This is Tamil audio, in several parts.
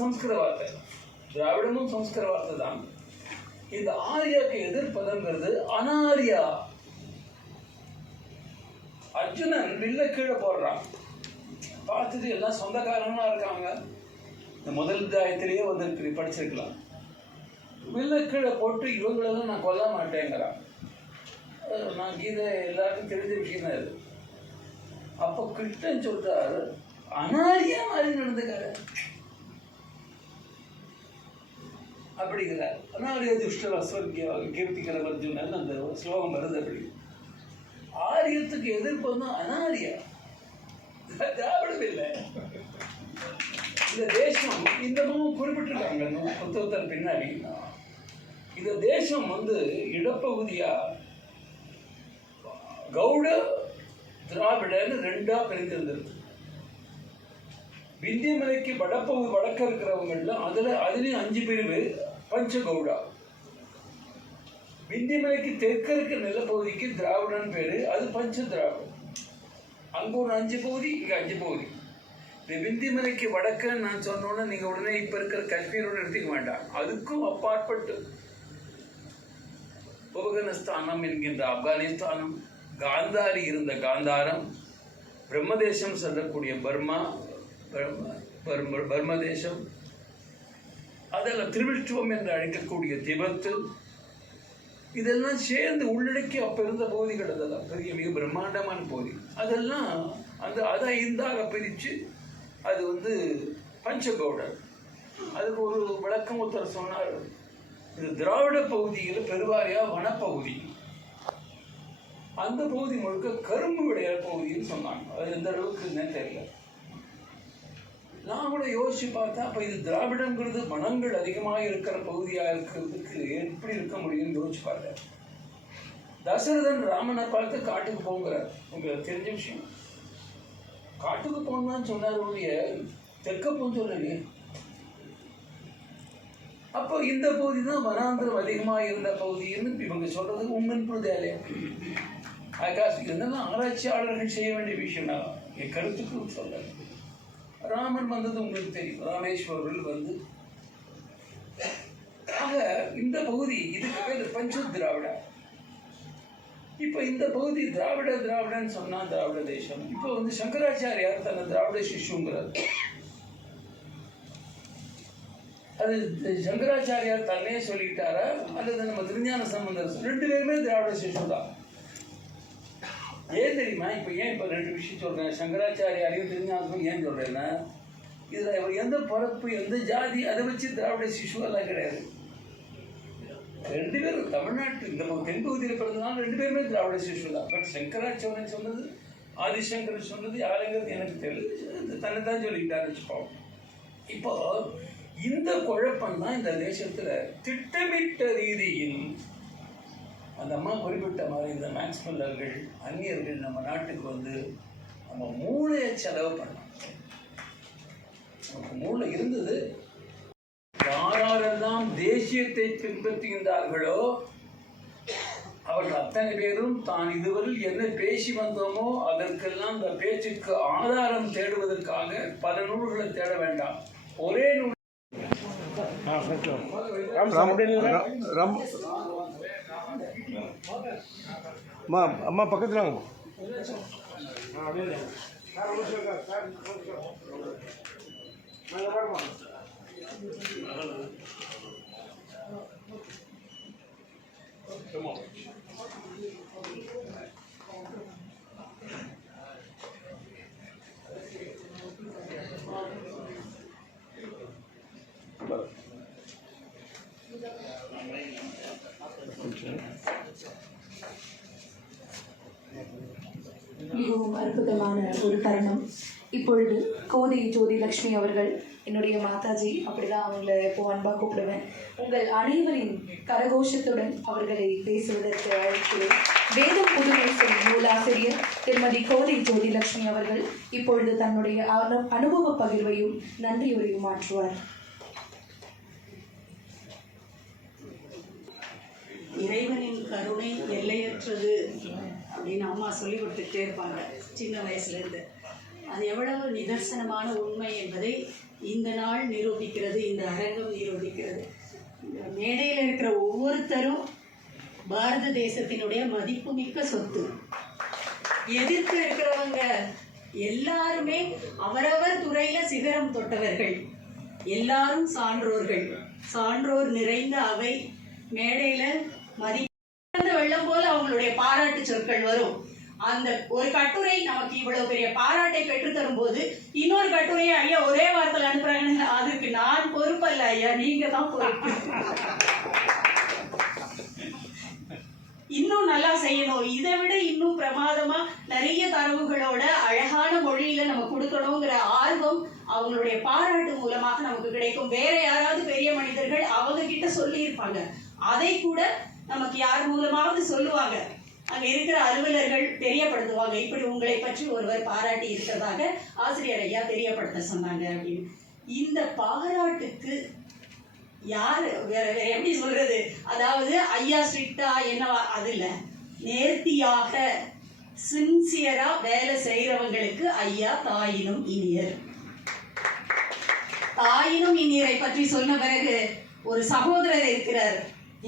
சம்ஸ்கிருத வார்த்தை திராவிடமும் சம்ஸ்கிருத வார்த்தை தான். இந்த ஆரியாக்கு எதிர்ப்பதங்கிறது அனாரியா. அர்ஜுனன் வில்ல கீழே போடுறான். பார்த்துட்டு எல்லாம் சொந்தக்காரங்களா இருக்காங்க. இந்த முதல் அத்தியாயத்திலேயே வந்து படிச்சிருக்கலாம். வில்ல கீழே போட்டு இவங்களெல்லாம் நான் கொல்ல மாட்டேங்கிறான். நான் கீதை எல்லாருக்கும் தெரிஞ்ச விஷயம் தான் இது அப்போ கிருஷ்ணன் சொல்றாரு அனாரியா மாதிரி நடந்துக்காரு அப்படிங்கிறார். அனாரிய துஷ்டர் வஸ்வர்கிய கீர்த்திக்கிற அர்ஜுனன் அந்த ஸ்லோகம் வருது அப்படி. ஆரியத்துக்கு எதிர்ப்பு வந்து அனாரியா. திராவிடம் இல்லை. இந்த தேசம் இன்னமும் குறிப்பிட்டிருக்காங்க. இந்த புத்தகத்தின் பின்னாடி. இந்த தேசம் வந்து இடப்பகுதியா? கவுட திராவிடன்னு ரெண்டா பிரிந்திருந்திருக்கு. விந்தியமலைக்கு வடப்பகுதி வடக்க இருக்கிறவங்கள அதுல அதுலயும் அஞ்சு பிரிவு பஞ்சகௌடா. விந்தியமலைக்கு தெற்க இருக்கிற நிலப்பகுதிக்கு திராவிடன் பேரு அது பஞ்ச திராவிடம். அங்க ஒரு அஞ்சு பகுதி இங்க அஞ்சு பகுதி. இந்த விந்திமலைக்கு வடக்குன்னு நான் சொன்னோன்னே நீங்க உடனே இப்ப இருக்கிற காஷ்மீரோட எடுத்துக்க வேண்டாம். அதுக்கும் அப்பாற்பட்டு. உபகனஸ்தானம் என்கின்ற ஆப்கானிஸ்தானம் காந்தாரி இருந்த காந்தாரம் பிரம்மதேசம் செல்லக்கூடிய பர்மா பர்ம- பர்ம- தேசம் அதெல்லாம் திருவிழ்ச்சுவம் என்று அழைக்கக்கூடிய திபத்து. இதெல்லாம் சேர்ந்து உள்ளடக்கி அப்போ இருந்த பகுதிகள் அதெல்லாம். பெரிய மிக பிரம்மாண்டமான பகுதி அதெல்லாம் அந்த அதை ஐந்தாக பிரித்து அது வந்து பஞ்சகௌடர். அதுக்கு ஒரு விளக்கம் ஒருத்தர் சொன்னார். இது திராவிட பகுதியில் பெருவாரியாக வனப்பகுதி. அந்த பகுதி முழுக்க கரும்பு விளையாட பகுதின்னு சொன்னாங்க. அது எந்த அளவுக்கு என்ன தெரியல. நான் கூட யோசிச்சு பார்த்தா அப்ப இது திராவிடங்கிறது வனங்கள் அதிகமாக இருக்கிற பகுதியா இருக்கிறதுக்கு எப்படி இருக்க முடியும்னு யோசிச்சு பார்த்தேன் தசரதன் ராமனை பார்த்து காட்டுக்கு போங்கிறார். உங்களுக்கு தெரிஞ்ச விஷயம்? காட்டுக்கு போனான்னு சொன்னார் ஒழிய தெற்க போன்னு சொல்லலையே அப்போ இந்த பகுதி தான் வனாந்திரம் அதிகமாக இருந்த பகுதின்னு இவங்க சொல்றது உண்மன் புரிதாலே. ஆகாஷ் இதெல்லாம் ஆராய்ச்சியாளர்கள் செய்ய வேண்டிய விஷயம் தான் என் கருத்துக்கு சொல்றேன் ராமன் வந்தது உங்களுக்கு தெரியும். ராமேஸ்வரர்கள் வந்து. ஆக இந்த பகுதி இதுக்கு பேர் பஞ்ச திராவிட இப்போ இந்த பகுதி திராவிட திராவிடன்னு சொன்னால் திராவிட தேசம். இப்போ வந்து சங்கராச்சாரியார் தன்னை திராவிட சிஷுங்கிறார் அது சங்கராச்சாரியார் தன்னே சொல்லிட்டாரா அல்லது நம்ம திருஞான சம்பந்தர் ரெண்டு பேருமே திராவிட சிஷு தான் ஏன் தெரியுமா? இப்போ ஏன் இப்போ ரெண்டு விஷயம் சொல்றேன்? சங்கராச்சாரியாரையும் தெரிஞ்சாலும் ஏன் சொல்கிறேன்னா இதில் இவர் எந்த பிறப்பு எந்த ஜாதி அதை வச்சு திராவிட சிசு எல்லாம் கிடையாது. ரெண்டு பேரும் தமிழ்நாட்டு இந்த தென்பகுதியில் பிறந்தனால ரெண்டு பேருமே திராவிட சிசு தான். பட் சங்கராச்சாரியன் சொன்னது ஆதிசங்கர் சொன்னது யாருங்கிறது எனக்கு தெரிஞ்சு தன்னை தான் சொல்லிக்கிட்டாரு வச்சுப்போம் இப்போ இந்த குழப்பம் தான் இந்த தேசத்தில் திட்டமிட்ட ரீதியில் அந்த அம்மா குறிப்பிட்ட மாதிரி இந்த மேக்ஸ்மெல்லர்கள் அந்நியர்கள் நம்ம நாட்டுக்கு வந்து நம்ம மூளையை செலவு பண்ணோம் நமக்கு மூளை இருந்தது. யாரெல்லாம் தேசியத்தை பின்பற்றுகின்றார்களோ அவர்கள் அத்தனை பேரும் தான் இதுவரையில் என்ன பேசி வந்தோமோ அதற்கெல்லாம் அந்த பேச்சுக்கு ஆதாரம் தேடுவதற்காக பல நூல்களை தேட வேண்டாம். ஒரே நூல். ரம் அம்மா அம்மா பக்கத்தில் வாங்க on. ஒரு தருணம் இப்பொழுது கோதை ஜோதி லக்ஷ்மி அவர்கள் என்னுடைய மாதாஜி அப்படிதான் அவங்கள இப்போ அன்பாக கூப்பிடுவேன். உங்கள் அனைவரின் கரகோஷத்துடன் அவர்களை பேசுவதற்கு அழைக்கிறேன். வேதம் புதுமை சொல் நூலாசிரியர் திருமதி கோதை ஜோதி லக்ஷ்மி அவர்கள் இப்பொழுது தன்னுடைய அனுபவ பகிர்வையும் நன்றியுரையும் மாற்றுவார். இறைவனின் கருணை எல்லையற்றது அப்படின்னு அம்மா சொல்லி கொடுத்துட்டே இருப்பாங்க சின்ன வயசுலேருந்து அது எவ்வளவு நிதர்சனமான உண்மை என்பதை இந்த நாள் நிரூபிக்கிறது இந்த அரங்கம் நிரூபிக்கிறது. மேடையில் இருக்கிற ஒவ்வொருத்தரும் பாரத தேசத்தினுடைய மதிப்புமிக்க சொத்து. எதிர்க்க இருக்கிறவங்க எல்லாருமே அவரவர் துறையில சிகரம் தொட்டவர்கள். எல்லாரும் சான்றோர்கள். சான்றோர் நிறைந்த அவை மேடையில மதிந்த வெள்ளம் போல அவங்களுடைய பாராட்டு சொற்கள் வரும். அந்த ஒரு கட்டுரை நமக்கு இவ்வளவு பெரிய பாராட்டை பெற்று தரும்போது இன்னொரு கட்டுரையை ஐயா ஒரே வாரத்தில் அனுப்புறாங்கன்னு அதுக்கு நான் பொறுப்பல்ல ஐயா நீங்க தான் பொறுப்பு. இன்னும் நல்லா செய்யணும். இதை விட இன்னும் பிரமாதமா நிறைய தரவுகளோட அழகான மொழியில நம்ம கொடுக்கணுங்கிற ஆர்வம் அவங்களுடைய பாராட்டு மூலமாக நமக்கு கிடைக்கும். வேற யாராவது பெரிய மனிதர்கள் அவங்க கிட்ட சொல்லி இருப்பாங்க அதை கூட நமக்கு யார் மூலமாவது சொல்லுவாங்க. அங்க இருக்கிற அலுவலர்கள் தெரியப்படுத்துவாங்க. இப்படி உங்களை பற்றி ஒருவர் பாராட்டி இருக்கிறதாக ஆசிரியர் ஐயா தெரியப்படுத்த சொன்னாங்க அப்படின்னு. இந்த பாராட்டுக்கு யார் வேற வேற எப்படி சொல்றது? அதாவது ஐயா ஸ்ட்ரிக்டா என்னவா அது இல்ல. நேர்த்தியாக சின்சியரா வேலை செய்கிறவங்களுக்கு ஐயா தாயினும் இனியர். தாயினும் இனியரை பற்றி சொன்ன பிறகு ஒரு சகோதரர் இருக்கிறார்.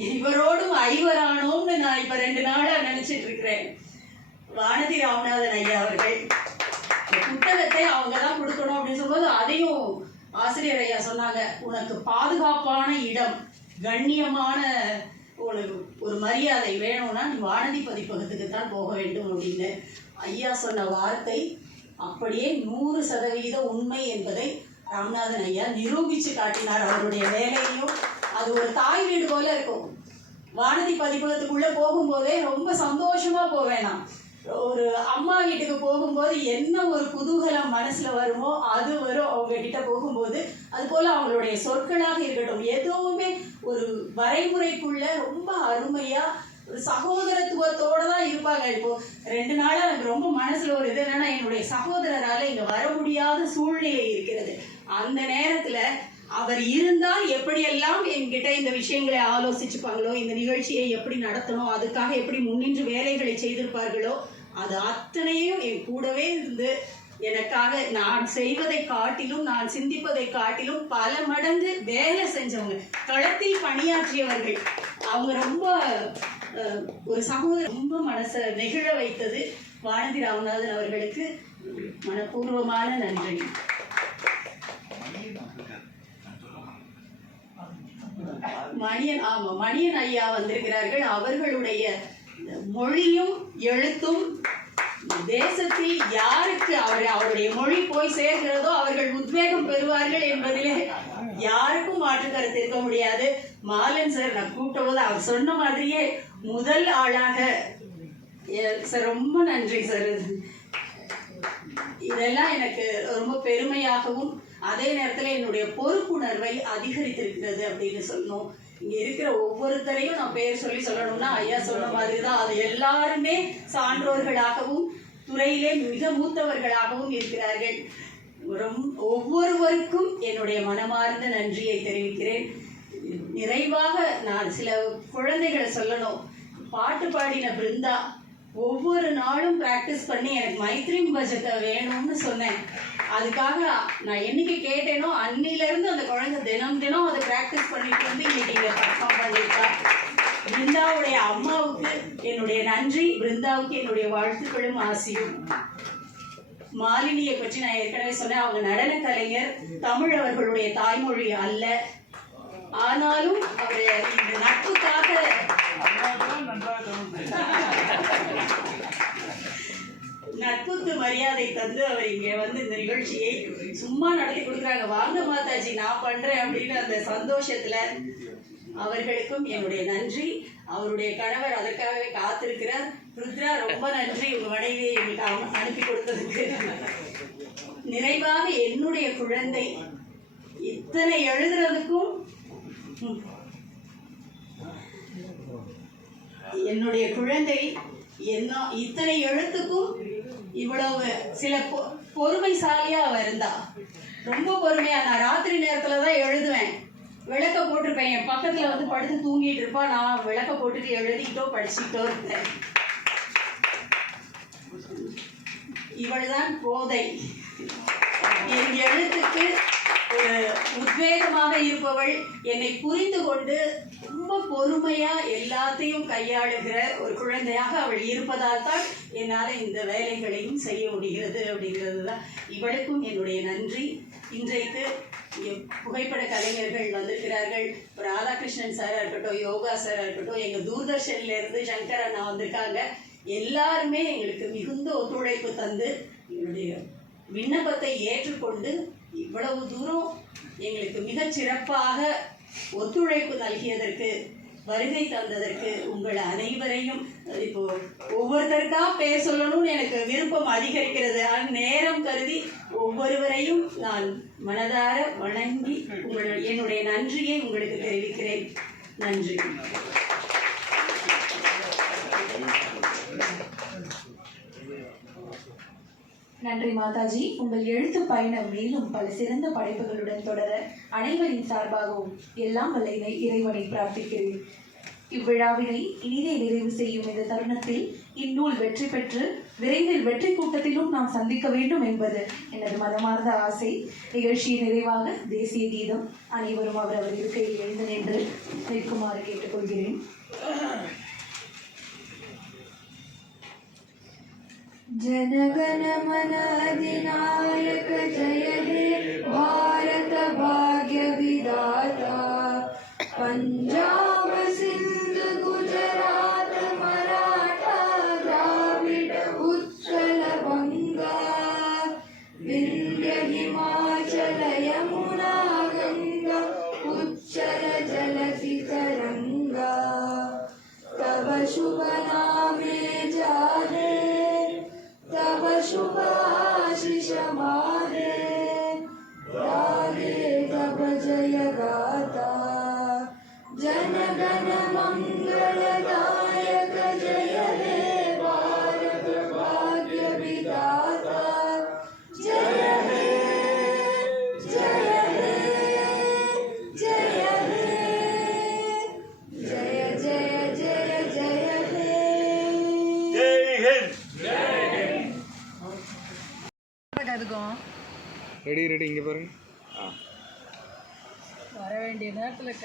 இவரோடும் ஐவரானோம்னு நான் இப்ப ரெண்டு நாளா நினைச்சிட்டு இருக்கிறேன். வானதி ராமநாதன் ஐயா அவர்கள் புத்தகத்தை அவங்க தான் கொடுக்கணும் அப்படின்னு சொல்லும்போது அதையும் ஆசிரியர் ஐயா சொன்னாங்க உனக்கு பாதுகாப்பான இடம் கண்ணியமான ஒரு ஒரு மரியாதை வேணும்னா நீ வானதி பதிப்பகத்துக்கு தான் போக வேண்டும் அப்படின்னு ஐயா சொன்ன வார்த்தை அப்படியே நூறு சதவீத உண்மை என்பதை ராமநாதன் ஐயா நிரூபித்து காட்டினார் அவருடைய வேலையும் அது ஒரு தாய் வீடு போல இருக்கும். வானதி பதிப்பகத்துக்குள்ள போகும்போதே ரொம்ப சந்தோஷமா போவேன் நான். ஒரு அம்மா வீட்டுக்கு போகும்போது என்ன ஒரு குதூகலம் மனசுல வருமோ அது வரும் அவங்க கிட்ட போகும்போது. அது போல அவங்களுடைய சொற்களாக இருக்கட்டும் எதுவுமே ஒரு வரைமுறைக்குள்ள ரொம்ப அருமையா ஒரு சகோதரத்துவத்தோட தான் இருப்பாங்க. இப்போ ரெண்டு நாளா எனக்கு ரொம்ப மனசுல ஒரு இது என்னன்னா என்னுடைய சகோதரரால இங்க வர முடியாத சூழ்நிலை இருக்கிறது. அந்த நேரத்துல அவர் இருந்தால் எப்படியெல்லாம் என்கிட்ட இந்த விஷயங்களை ஆலோசிச்சுப்பாங்களோ இந்த நிகழ்ச்சியை எப்படி நடத்தணும் அதுக்காக எப்படி முன்னின்று வேலைகளை செய்திருப்பார்களோ அது அத்தனையும் என் கூடவே இருந்து எனக்காக நான் செய்வதை காட்டிலும் நான் சிந்திப்பதை காட்டிலும் பல மடங்கு வேலை செஞ்சவங்க களத்தில் பணியாற்றியவர்கள். அவங்க ரொம்ப ஒரு சமூக ரொம்ப மனசை நெகிழ வைத்தது வானதி ராமநாதன் அவர்களுக்கு மனப்பூர்வமான நன்றி. மணியன் ஆமா மணியன் ஐயா வந்திருக்கிறார்கள். அவர்களுடைய மொழியும் எழுத்தும் தேசத்தில் யாருக்கு அவர் அவருடைய மொழி போய் சேர்கிறதோ அவர்கள் உத்வேகம் பெறுவார்கள் என்பதிலே யாருக்கும் மாற்று கருத்து இருக்க முடியாது. மாலன் சார் நான் கூப்பிட்ட போது அவர் சொன்ன மாதிரியே முதல் ஆளாக எ- சார் ரொம்ப நன்றி சார் இதெல்லாம் எனக்கு ரொம்ப பெருமையாகவும் அதே நேரத்தில் என்னுடைய பொறுப்புணர்வை அதிகரித்திருக்கிறது அப்படின்னு சொல்லணும். இங்க இருக்கிற ஒவ்வொருத்தரையும் நான் பேர் சொல்லி சொல்லணும்னா ஐயா சொன்ன மாதிரி தான் அது எல்லாருமே சான்றோர்களாகவும் துறையிலே மிக மூத்தவர்களாகவும் இருக்கிறார்கள். ஒவ்வொருவருக்கும் என்னுடைய மனமார்ந்த நன்றியை தெரிவிக்கிறேன். நிறைவாக நான் சில குழந்தைகளை சொல்லணும். பாட்டு பாடின பிருந்தா ஒவ்வொரு நாளும் பிராக்டிஸ் பண்ணி எனக்கு மைத்ரீம் பட்ஜெட்டை வேணும்னு சொன்னேன். அதுக்காக நான் என்னைக்கு கேட்டேனோ அன்னிலேருந்து அந்த குழந்தை தினம் தினம் அதை பிராக்டிஸ் பண்ணிட்டு வந்து இன்னைக்கு இங்கே பர்ஃபார்ம் பண்ணியிருக்கா. பிருந்தாவுடைய அம்மாவுக்கு என்னுடைய நன்றி பிருந்தாவுக்கு என்னுடைய வாழ்த்துக்களும் ஆசியும். மாலினியை பற்றி நான் ஏற்கனவே சொன்னேன். அவங்க நடன கலைஞர் தமிழ் அவர்களுடைய தாய்மொழி அல்ல. ஆனாலும் அவர் இந்த நட்புக்காக நட்புக்கு மரியாதை தந்து அவர் இங்க வந்து இந்த நிகழ்ச்சியை சும்மா நடத்தி கொடுக்குறாங்க. வாங்க மாதாஜி நான் பண்றேன் அப்படின்னு அந்த சந்தோஷத்துல அவர்களுக்கும் என்னுடைய நன்றி. அவருடைய கணவர் அதற்காகவே காத்திருக்கிறார். ருத்ரா ரொம்ப நன்றி. உங்க மனைவியை எங்களுக்கு அனுப்பி கொடுத்ததுக்கு. நிறைவாக என்னுடைய குழந்தை இத்தனை எழுதுறதுக்கும் ம், என்னுடைய குழந்தை என்ன இத்தனை எழுத்துக்கும் இவ்வளவு சில பொ- பொறுமைசாலியா அவ இருந்தா. ரொம்ப பொறுமையா நான் ராத்திரி நேரத்துல தான் எழுதுவேன். விளக்க போட்டிருப்பேன். என் பக்கத்துல வந்து படுத்து தூங்கிட்டு இருப்பா. நான் விளக்க போட்டுட்டு எழுதிக்கிட்டோ படிச்சுக்கிட்டோ இருந்தேன் இவள்தான் போதை. என் எழுத்துக்கு ஒரு உத்வேகமாக இருப்பவள் என்னை புரிந்து கொண்டு ரொம்ப பொறுமையா எல்லாத்தையும் கையாளுகிற ஒரு குழந்தையாக அவள் இருப்பதால் தான் என்னால் இந்த வேலைகளையும் செய்ய முடிகிறது அப்படிங்கிறது தான் இவளுக்கும் என்னுடைய நன்றி. இன்றைக்கு புகைப்பட கலைஞர்கள் வந்திருக்கிறார்கள். ராதாகிருஷ்ணன் சாரா இருக்கட்டும் யோகா சாரா இருக்கட்டும் எங்கள் தூர்தர்ஷன்ல இருந்து சங்கர் அண்ணா வந்திருக்காங்க. எல்லாருமே எங்களுக்கு மிகுந்த ஒத்துழைப்பு தந்து எங்களுடைய விண்ணப்பத்தை ஏற்றுக்கொண்டு இவ்வளவு தூரம் எங்களுக்கு மிகச் சிறப்பாக ஒத்துழைப்பு நல்கியதற்கு வருகை தந்ததற்கு உங்கள் அனைவரையும் இப்போ ஒவ்வொருத்தருக்கா பேர் சொல்லணும்னு எனக்கு விருப்பம் அதிகரிக்கிறது. ஆனால் நேரம் கருதி ஒவ்வொருவரையும் நான் மனதார வணங்கி உங்களுடைய என்னுடைய நன்றியை உங்களுக்கு தெரிவிக்கிறேன். நன்றி. நன்றி மாதாஜி. உங்கள் எழுத்து பயணம் மேலும் பல சிறந்த படைப்புகளுடன் தொடர அனைவரின் சார்பாகவும் எல்லாம் வல்ல இறைவனை பிரார்த்திக்கிறேன். இவ்விழாவினை இனிதே நிறைவு செய்யும் இந்த தருணத்தில் இந்நூல் வெற்றி பெற்று விரைவில் வெற்றி கூட்டத்திலும் நாம் சந்திக்க வேண்டும் என்பது எனது மதமார்ந்த ஆசை. நிகழ்ச்சியின் நிறைவாக தேசிய கீதம் அனைவரும் அவரவர் இருக்கையில் எழுந்து நின்று நிற்குமாறு கேட்டுக்கொள்கிறேன். जनगण मन अधिनायक जय हे भारत भाग्य विधाता ரெடி இங்கே பாருங்க. வர வேண்டிய நேரத்தில்